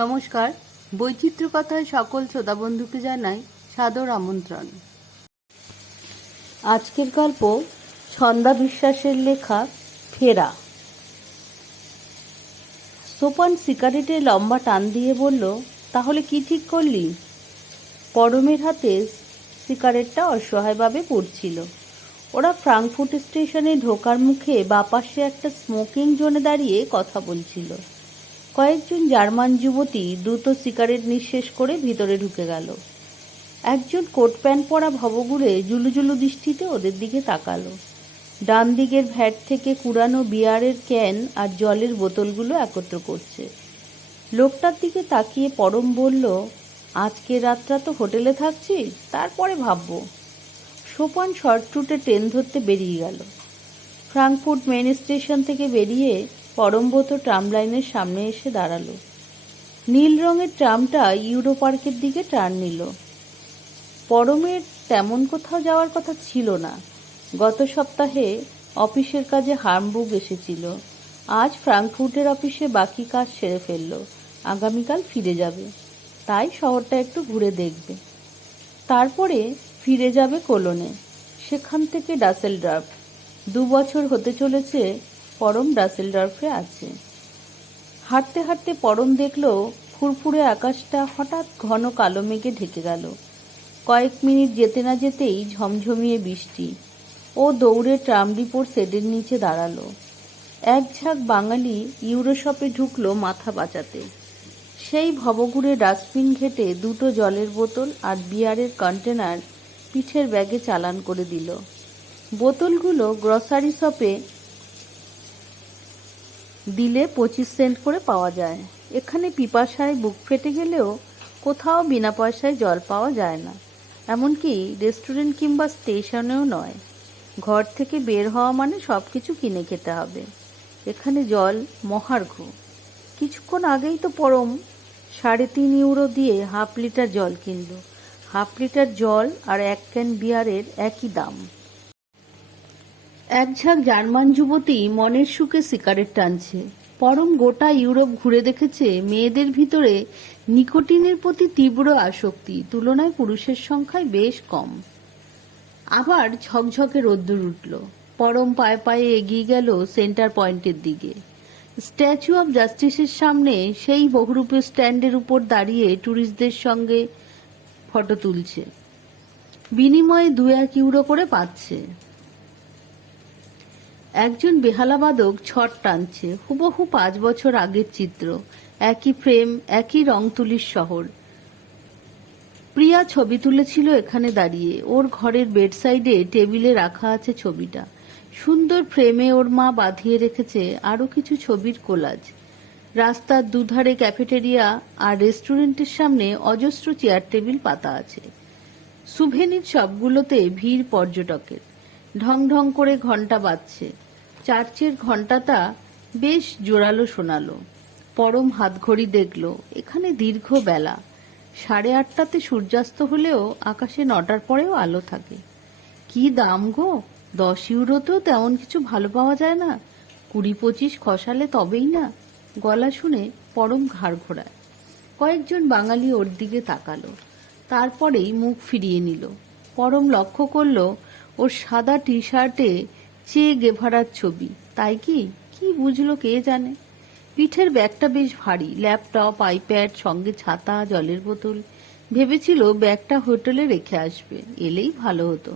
নমস্কার, বৈচিত্র্য কথায় সকল শ্রোতা বন্ধুকে জানাই সাদর আমন্ত্রণ। আজকের গল্প ছন্দা বিশ্বাসের লেখা ফেরা। সোপান সিগারেটে লম্বা টান দিয়ে বলল, তাহলে কি ঠিক করলি? পরমের হাতে সিগারেটটা অসহায়ভাবে পড়ছিল। ওরা ফ্রাঙ্কফুর্ট স্টেশনে ঢোকার মুখে বাপাশে একটা স্মোকিং জোনে দাঁড়িয়ে কথা বলছিল। কয়েকজন জার্মান যুবতী দ্রুত সিগারেট নিঃশেষ করে ভিতরে ঢুকে গেল। একজন কোট প্যান্ট পরা ভবঘুরে জুলুজুলু দৃষ্টিতে ওদের দিকে তাকালো। ডান দিকের ভ্যাট থেকে কুড়ানো বিয়ারের ক্যান আর জলের বোতলগুলো একত্র করছে। লোকটার দিকে তাকিয়ে পরম বলল, আজকে রাতটা তো হোটেলে থাকছি, তারপরে ভাববো। সোপান শর্টরুটে ট্রেন ধরতে বেরিয়ে গেল। ফ্রাঙ্কফুর্ট মেন স্টেশন থেকে বেরিয়ে পরমব্রত ট্রাম লাইনের সামনে এসে দাঁড়ালো। নীল রঙের ট্রামটা ইউরো পার্কের দিকে টার্ন নিল। পরমের তেমন কোথাও যাওয়ার কথা ছিল না। গত সপ্তাহে অফিসের কাজে হামবুর্গ এসেছিল। আজ ফ্রাঙ্কফুর্টের অফিসে বাকি কাজ সেরে ফেলল। আগামীকাল ফিরে যাবে, তাই শহরটা একটু ঘুরে দেখবে। তারপরে ফিরে যাবে কোলনে, সেখান থেকে ডাসেলডর্ফ। 2 বছর হতে চলেছে পরম ডাসেলডর্ফে আছে। হাঁটতে হাঁটতে পরম দেখল ফুরফুরে আকাশটা হঠাৎ ঘন কালো মেঘে ঢেকে গেল। কয়েক মিনিট যেতে না যেতেই ঝমঝমিয়ে বৃষ্টি। ও দৌড়ে ট্রাম ডিপোর শেডের নিচে দাঁড়ালো। এক ঝাঁক বাঙালি ইউরোশপে ঢুকলো মাথা বাঁচাতে। সেই ভবঘুরে ডাস্টবিন ঘেটে 2টো জলের বোতল আর বিয়ারের কন্টেনার পিঠের ব্যাগে চালান করে দিল। বোতলগুলো গ্রসারি শপে দিলে 25 সেন্ট করে পাওয়া যায়। এখানে পিপাসায় বুক ফেটে গেলেও কোথাও বিনা পয়সায় জল পাওয়া যায় না, এমনকি রেস্টুরেন্ট কিংবা স্টেশনেও নয়। ঘর থেকে বের হওয়া মানে সব কিছু কিনে খেতে হবে। এখানে জল মহার্ঘ। কিছুক্ষণ আগেই তো পরম 3.5 ইউরো দিয়ে হাফ লিটার জল কিনল। হাফ লিটার জল আর 1 ক্যান বিয়ারের একই দাম। এক ঝাঁক জার্মান যুবতী মনের সুখে সিগারেট টানছে। পরম গোটা ইউরোপ ঘুরে দেখেছে মেয়েদের ভিতরে নিকোটিনের প্রতি তীব্র আসক্তি তুলনায় পুরুষের সংখ্যায় বেশ কম। আবার ঝকঝকে রোদ্দুর উঠল। পরম পায়ে পায়ে এগিয়ে গেল সেন্টার পয়েন্টের দিকে। স্ট্যাচু অব জাস্টিসের সামনে সেই বহুরূপী স্ট্যান্ডের উপর দাঁড়িয়ে ট্যুরিস্টদের সঙ্গে ফটো তুলছে। বিনিময়ে 2-1 ইউরো করে পাচ্ছে। একজন বেহালাবাদক ছট টানছে, হুবহু 5 বছর আগের চিত্র। একই ফ্রেম, একই রং তুলির শহর। প্রিয়া ছবি তুলেছিল এখানে দাঁড়িয়ে। ওর ঘরের বেডসাইডে টেবিলে রাখা আছে ছবিটা। সুন্দর ফ্রেমে ওর মা বাঁধিয়ে রেখেছে আরো কিছু ছবির কোলাজ। রাস্তার দুধারে ক্যাফেটেরিয়া আর রেস্টুরেন্টের সামনে অজস্র চেয়ার টেবিল পাতা আছে। সুভেনির সবগুলোতে ভিড় পর্যটকের। ঢং ঢং করে ঘন্টা বাজছে। চার্চের ঘন্টাটা বেশ জোরালো শোনালো। পরম হাতঘড়ি দেখল, এখানে দীর্ঘ বেলা। 8:30টাতে সূর্যাস্ত হলেও আকাশে 9টার পরেও আলো থাকে। কি দাম গো! 10 ইউরোতেও তেমন কিছু ভালো পাওয়া যায় না। 20-25 খসালে তবেই না। গলা শুনে পরম ঘাড় ঘোরায়। কয়েকজন বাঙালি ওর দিকে তাকালো, তারপরেই মুখ ফিরিয়ে নিল। পরম লক্ষ্য করল ওর সাদা টি শার্টে চে গেভারার ছবি। তাই কি কি বুঝলো কে জানে। পিঠের ব্যাগটা বেশ ভারী, ল্যাপটপ, আইপ্যাড, সঙ্গে ছাতা, জলের বোতল। ভেবেছিল ব্যাগটা হোটেলে রেখে আসবে, এলেই ভালো হতো।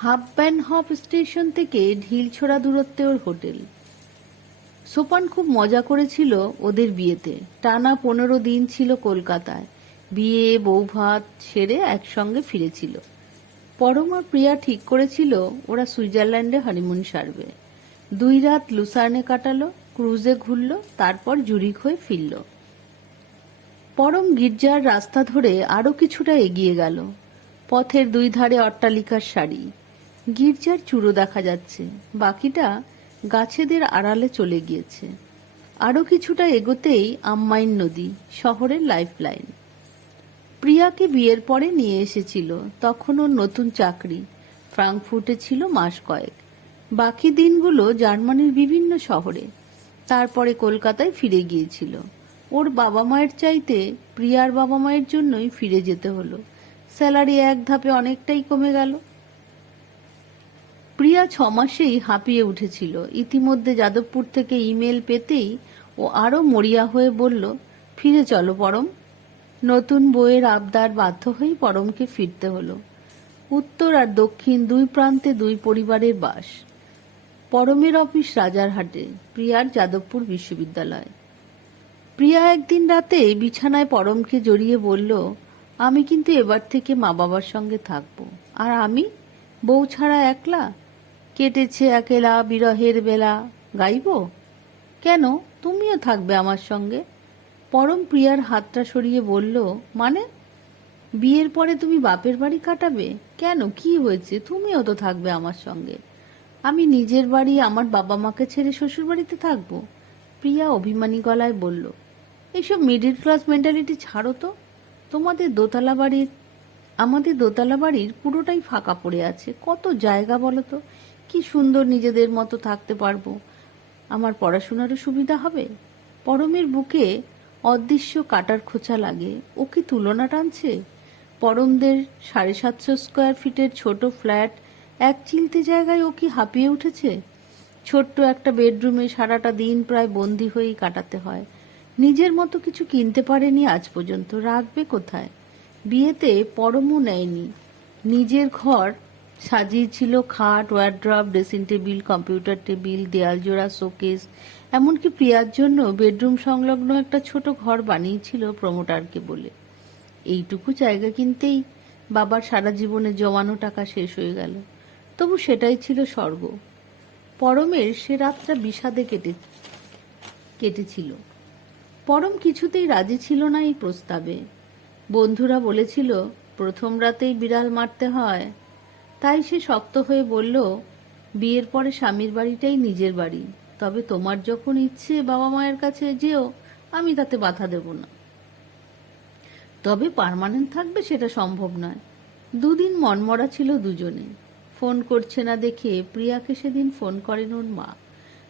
হাফব্যানহফ স্টেশন থেকে ঢিল ছোড়া দূরত্বে ওর হোটেল। সোপান খুব মজা করেছিল ওদের বিয়েতে। টানা 15 দিন ছিল কলকাতায়। বিয়ে, বৌভাত সেরে একসঙ্গে ফিরেছিল। পরম আর প্রিয়া ঠিক করেছিল ওরা সুইজারল্যান্ডে হানিমুন সারবে। 2 রাত লুসার্নে কাটালো, ক্রুজে ঘুরল, তারপর জুরিখ হয়ে ফিরল। পরম গির্জার রাস্তা ধরে আরো কিছুটা এগিয়ে গেল। পথের 2 ধারে অট্টালিকার সারি। গির্জার চূড়ো দেখা যাচ্ছে, বাকিটা গাছেদের আড়ালে চলে গিয়েছে। আরো কিছুটা এগোতেই আম্মাইন নদী, শহরের লাইফলাইন। প্রিয়াকে বিয়ের পরে নিয়ে এসেছিল, তখন ওর নতুন চাকরি। ফ্রাঙ্কফুর্টে ছিল মাস কয়েক। বাকি দিনগুলো জার্মানির বিভিন্ন শহরে। তারপরে কলকাতায় ফিরে গিয়েছিল। ওর বাবা মায়ের চাইতে প্রিয়ার বাবা মায়ের জন্যই ফিরে যেতে হলো। স্যালারি এক ধাপে অনেকটাই কমে গেল। প্রিয়া 6 মাসেই হাঁপিয়ে উঠেছিল। ইতিমধ্যে যাদবপুর থেকে ইমেল পেতেই ও আরো মরিয়া হয়ে বলল, ফিরে চলো পরম। নতুন বইয়ের আবদার বাধ্য হয়েই পরমকে ফিরতে হলো। উত্তর আর দক্ষিণ দুই প্রান্তে দুই পরিবারের বাস। পরমের অফিস রাজারহাটে, প্রিয়ার যাদবপুর বিশ্ববিদ্যালয়। প্রিয়া একদিন রাতে বিছানায় পরমকে জড়িয়ে বলল, আমি কিন্তু এবার থেকে মা বাবার সঙ্গে থাকবো। আর আমি বউ ছাড়া একলা, কেটেছে একেলা বিরহের বেলা, গাইব কেন? তুমিও থাকবে আমার সঙ্গে। পরম প্রিয়ার হাতটা সরিয়ে বলল, মানে? বিয়ের পরে তুমি বাপের বাড়ি কাটাবে? কেন, কি হয়েছে? তুমিও তো থাকবে আমার সঙ্গে। আমি নিজের বাড়ি আমার বাবা মাকে ছেড়ে শ্বশুর বাড়িতে থাকবো? প্রিয়া অভিমানী গলায় বলল, এইসব মিডিল ক্লাস মেন্টালিটি ছাড়ো তো। আমাদের দোতলা বাড়ির পুরোটাই ফাঁকা পড়ে আছে। কত জায়গা বলো তো, কি সুন্দর নিজেদের মতো থাকতে পারবো। আমার পড়াশোনারও সুবিধা হবে। পরমের বুকে অদৃশ্য কাটার খোঁচা লাগে। ও কি তুলনা টানছে? পরমদের 750 স্কোয়ার ফিটের ছোট ফ্ল্যাট এক চিলতে জায়গায় ও কি হাঁপিয়ে উঠেছে? ছোট্ট একটা বেডরুমে সারাটা দিন প্রায় বন্দি হয়েই কাটাতে হয়। নিজের মতো কিছু কিনতে পারেনি আজ পর্যন্ত, রাখবে কোথায়? বিয়েতে পরমও নেয়নি। নিজের ঘর সাজিয়েছিল খাট, wardrobe, dressing table, computer table, দেয়াল জোড়া শোকেস, এমনকি প্রিয়ার জন্য বেডরুম সংলগ্ন একটা ছোট ঘর বানিয়েছিল প্রমোটারকে বলে। এইটুকু জায়গা কিনতেই বাবার সারা জীবনে জমানো টাকা শেষ হয়ে গেল। তবু সেটাই ছিল স্বর্গ। পরমের সে রাতটা বিষাদে কেটেছিল। পরম কিছুতেই রাজি ছিল না এই প্রস্তাবে। বন্ধুরা বলেছিল প্রথম রাতেই বিড়াল মারতে হয়। তাই সে শক্ত হয়ে বলল, বিয়ের পরে স্বামীর বাড়িটাই নিজের বাড়ি। তবে তোমার যখন ইচ্ছে বাবা মায়ের কাছে যেও, আমি তাতে বাধা দেব না। তবে পার্মানেন্ট থাকবে সেটা সম্ভব নয়। দুদিন মনমরা ছিল দুজনে। ফোন করছে না দেখে প্রিয়াকে সেদিন ফোন করেন ওর মা।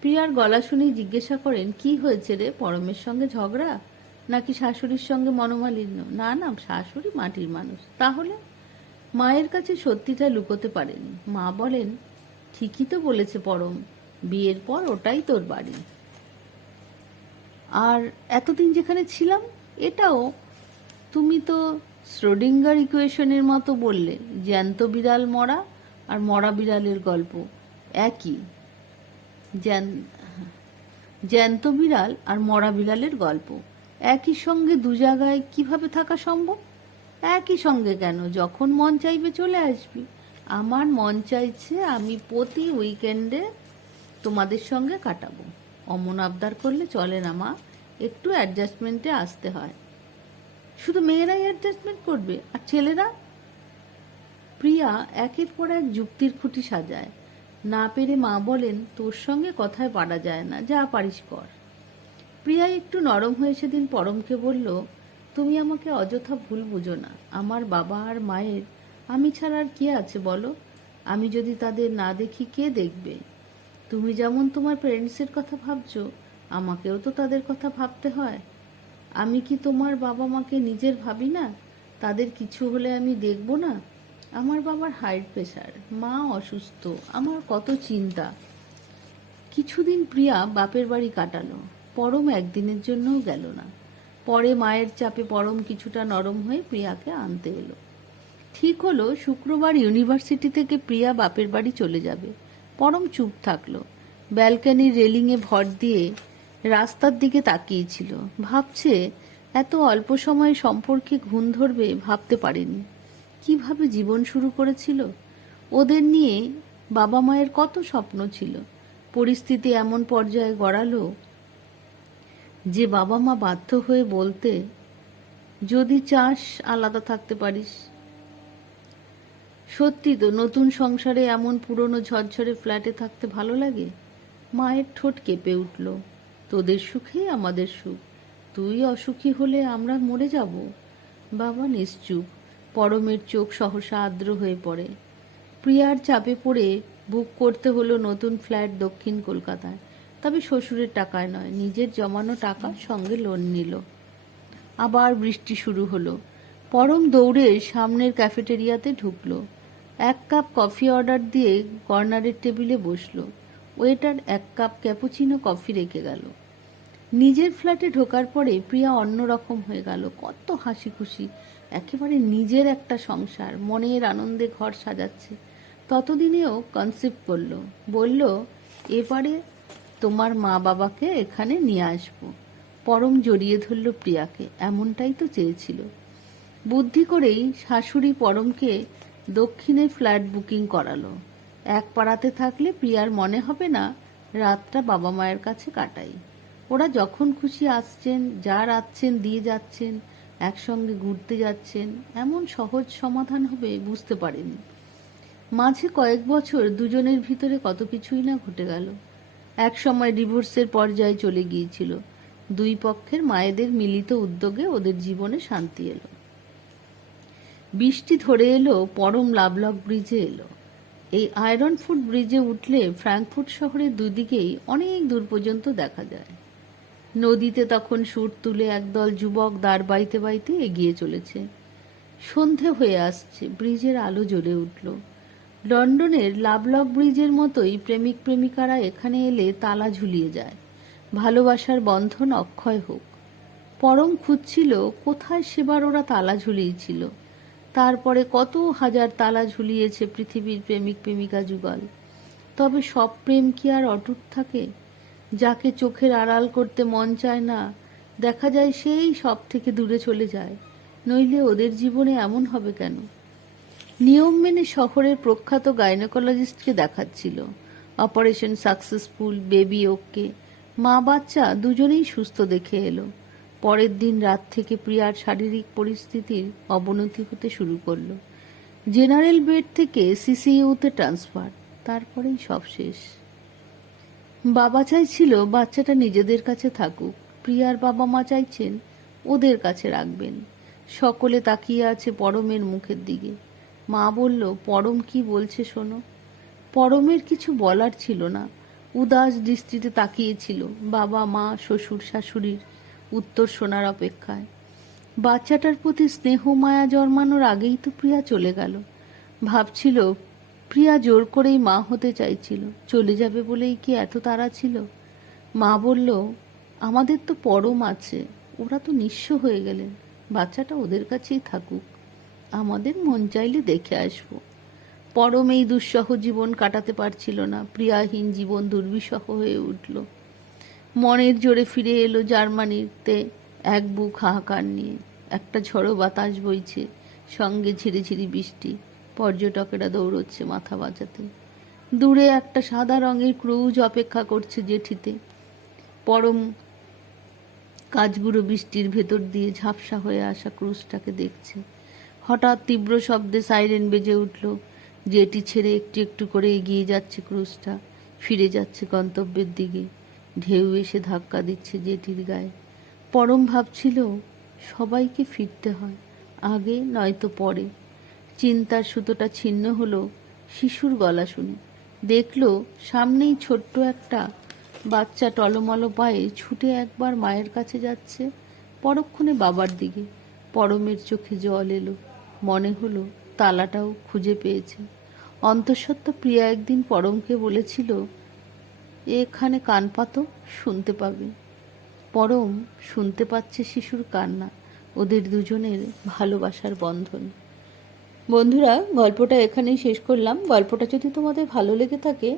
প্রিয়ার গলা শুনেই জিজ্ঞাসা করেন, কি হয়েছে রে? পরমের সঙ্গে ঝগড়া নাকি শাশুড়ির সঙ্গে মনোমালিন্য? না না, শাশুড়ি মাটির মানুষ। তাহলে? মায়ের কাছে সত্যিটা লুকোতে পারেনি। মা বলেন, ঠিকই তো বলেছে পরম, বিয়ের পর ওটাই তোর বাড়ি। আর এতদিন যেখানে ছিলাম এটাও। তুমি তো শ্রোডিঙ্গার ইকুয়েশনের মতো বললে, জ্যান্ত বিড়াল মরা আর মরা বিড়ালের গল্প একই। জ্যান্ত বিড়াল আর মরা বিড়ালের গল্প একই সঙ্গে দু জায়গায় কিভাবে থাকা সম্ভব? একই সঙ্গে কেন, যখন মন চাইবে চলে আসবি। আমার মন চাইছে আমি প্রতি উইকেন্ডে তোমাদের সঙ্গে কাটাবো। অমন আবদার করলে চলে না মা, একটু অ্যাডজাস্টমেন্টে আসতে হয়। শুধু মেয়েরাই অ্যাডজাস্টমেন্ট করবে আর ছেলেরা? প্রিয়া একের পর এক যুক্তির খুঁটি সাজায়। না পেরে মা বলেন, তোর সঙ্গে কথায় পারা যায় না, যা পারিস কর। প্রিয়া একটু নরম হয়ে সেদিন পরমকে বলল, তুমি আমাকে অযথা ভুল বুঝো না। আমার বাবা আর মায়ের আমি ছাড়া আর কে আছে বলো? আমি যদি তাদের না দেখি কে দেখবে? তুমি যেমন তোমার প্যারেন্টসের কথা ভাবছো, আমাকেও তো তাদের কথা ভাবতে হয়। আমি কি তোমার বাবা মাকে নিজের ভাবি না? তাদের কিছু হলে আমি দেখব না? আমার বাবার হাই প্রেশার, মা অসুস্থ, আমার কত চিন্তা। কিছুদিন প্রিয়া বাপের বাড়ি কাটালো। পরম একদিনের জন্যও গেল না। পরে মায়ের চাপে পরম কিছুটা নরম হয়ে প্রিয়াকে আনতে এলো। ঠিক হলো শুক্রবার ইউনিভার্সিটি থেকে প্রিয়া বাপের বাড়ি চলে যাবে। পরম চুপ থাকলো। ব্যালকনির রেলিংয়ে ভর দিয়ে রাস্তার দিকে তাকিয়েছিল। ভাবছে, এত অল্প সময়ে সম্পর্কে ঘুণ ধরবে ভাবতে পারেনি। কিভাবে জীবন শুরু করেছিল। ওদের নিয়ে বাবা মায়ের কত স্বপ্ন ছিল। পরিস্থিতি এমন পর্যায়ে গড়ালো যে বাবা মা বাধ্য হয়ে বলতে, যদি চাস আলাদা থাকতে পারিস। সত্যি তো, নতুন সংসারে এমন পুরনো ঝরঝরে ফ্ল্যাটে থাকতে ভালো লাগে? মায়ের ঠোঁট কেঁপে উঠল। তোদের সুখেই আমাদের সুখ, তুই অসুখী হলে আমরা মরে যাব। বাবা নিশ্চুপ। পরমের চোখ সহসা আর্দ্র হয়ে পড়ে। প্রিয়ার চাপে পড়ে বুক করতে হলো নতুন ফ্ল্যাট দক্ষিণ কলকাতায়। তবে শ্বশুরের টাকায় নয়, নিজের জমানো টাকা সঙ্গে লোন নিল। আবার বৃষ্টি শুরু হলো। পরম দৌড়ে সামনের ক্যাফেটেরিয়াতে ঢুকলো। 1 কাপ কফি অর্ডার দিয়ে কর্নারের টেবিলে বসলো। ওয়েটার 1 কাপ ক্যাপুচিনো কফি রেখে গেল। নিজের ফ্ল্যাটে ঢোকার পরে প্রিয়া অন্যরকম হয়ে গেল। কত হাসি খুশি, একেবারে নিজের একটা সংসার, মনের আনন্দে ঘর সাজাচ্ছে। ততদিনেও কনসেপ্ট করলো, বলল এবারে তোমার মা বাবাকে এখানে নিয়ে আসবো। পরম জড়িয়ে ধরল প্রিয়াকে, এমনটাই তো চেয়েছিল। বুদ্ধি করেই শাশুড়ি পরমকে দক্ষিণে ফ্ল্যাট বুকিং করালো। এক পাড়াতে থাকলে প্রিয়ার মনে হবে না রাতটা বাবা মায়ের কাছে কাটাই। ওরা যখন খুশি আসছেন, যা রাখছেন দিয়ে যাচ্ছেন, একসঙ্গে ঘুরতে যাচ্ছেন, এমন সহজ সমাধান হবে বুঝতে পারেনি। মাঝে কয়েক বছর দুজনের ভিতরে কত কিছুই না ঘটে গেল। এক সময় ডিভোর্সের পর্যায়ে চলে গিয়েছিল। দুই পক্ষের মায়েদের মিলিত উদ্যোগে ওদের জীবনে শান্তি এলো। বৃষ্টি ধরে এলো, পরম লাভলক ব্রিজে এলো। এই আয়রন ফুট ব্রিজে উঠলে ফ্র্যাঙ্কফুর্ট শহরের দুদিকেই অনেক দূর পর্যন্ত দেখা যায়। নদীতে তখন সুর তুলে একদল যুবক দাঁড় বাইতে বাইতে এগিয়ে চলেছে। সন্ধে হয়ে আসছে, ব্রিজের আলো জ্বলে উঠল। লন্ডনের লাভলক ব্রিজের মতোই প্রেমিক প্রেমিকারা এখানে এলে তালা ঝুলিয়ে যায়, ভালোবাসার বন্ধন অক্ষয় হোক। পরম খুঁজছিল কোথায় সেবার ওরা তালা ঝুলিয়েছিল। তারপরে কত হাজার তালা ঝুলিয়েছে পৃথিবীর প্রেমিক প্রেমিকা যুগল। তবে সব প্রেম কি আর অটুট থাকে? যাকে চোখের আড়াল করতে মন চায় না, দেখা যায় সেই সব থেকে দূরে চলে যায়। নইলে ওদের জীবনে এমন হবে কেন? নিয়ম মেনে শহরের প্রখ্যাত গাইনোকোলজিস্টকে দেখাচ্ছিল। অপারেশন সাকসেসফুল, বেবি ওকে, মা বাচ্চা দুজনেই সুস্থ দেখে এলো। পরের দিন রাত থেকে প্রিয়ার শারীরিক পরিস্থিতির অবনতি হতে শুরু করলো। জেনারেল বেড থেকে সিসিইউতে ট্রান্সফার, তারপরেই সব শেষ। বাবা চাইছিল বাচ্চাটা নিজেদের কাছে থাকুক, প্রিয়ার বাবা মা চাইছেন ওদের কাছে রাখবেন। সকলে তাকিয়ে আছে পরমের মুখের দিকে। মা বলল, পরম কি বলছে শোনো। পরমের কিছু বলার ছিল না, উদাস দৃষ্টিতে তাকিয়েছিল বাবা মা শ্বশুর শাশুড়ির উত্তর শোনার অপেক্ষায়। বাচ্চাটার প্রতি স্নেহ মায়া জন্মানোর আগেই তো প্রিয়া চলে গেল। ভাবছিল প্রিয়া জোর করেই মা হতে চাইছিল, চলে যাবে বলেই কি এত তাড়া ছিল? মা বলল, আমাদের তো পরম আছে, ওরা তো নিঃস্ব হয়ে গেলেন, বাচ্চাটা ওদের কাছেই থাকুক, আমাদের মন চাইলে দেখে আসবো। পরম এই দুঃসহ জীবন কাটাতে পারছিল না, প্রিয়াহীন জীবন দুর্বিষহ হয়ে উঠল। মনের জোরে ফিরে এলো জার্মানিতে এক বুক হাহাকার নিয়ে। একটা ঝড়ো বাতাস বইছে, সঙ্গে ঝিরিঝিরি বৃষ্টি। পর্যটকেরা দৌড়চ্ছে মাথা বাঁচাতে। দূরে একটা সাদা রঙের ক্রুজ অপেক্ষা করছে জেঠিতে। পরম কাজগুলো বৃষ্টির ভেতর দিয়ে ঝাপসা হয়ে আসা ক্রুজটাকে দেখছে। হঠাৎ তীব্র শব্দে সাইরেন বেজে উঠল। জেটি ছেড়ে একটু একটু করে এগিয়ে যাচ্ছে ক্রুজটা, ফিরে যাচ্ছে গন্তব্যের দিকে। ঢেউ এসে ধাক্কা দিচ্ছে জেটির গায়ে। পরম ভাবছিল সবাইকে ফিরতে হয়, আগে নয়তো পরে। চিন্তার সুতোটা ছিন্ন হলো শিশুর গলা শুনে। দেখলো সামনেই ছোট্ট একটা বাচ্চা টলমল পায়ে ছুটে একবার মায়ের কাছে যাচ্ছে, পরক্ষণে বাবার দিকে। পরমের চোখে জল এলো, মনে হলো তালাটাও খুঁজে পেয়েছে। অন্তঃসত্ত্বা প্রিয়া একদিন পরমকে বলেছিল, এখানে কান পাতো, শুনতে পাবে। পরম শুনতে পাচ্ছে শিশুর কান্না, ওদের দুজনের ভালোবাসার বন্ধন। বন্ধুরা, গল্পটা এখানেই শেষ করলাম। গল্পটা যদি তোমাদের ভালো লেগে থাকে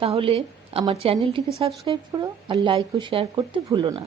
তাহলে আমার চ্যানেলটিকে সাবস্ক্রাইব করো আর লাইক ও শেয়ার করতে ভুলো না।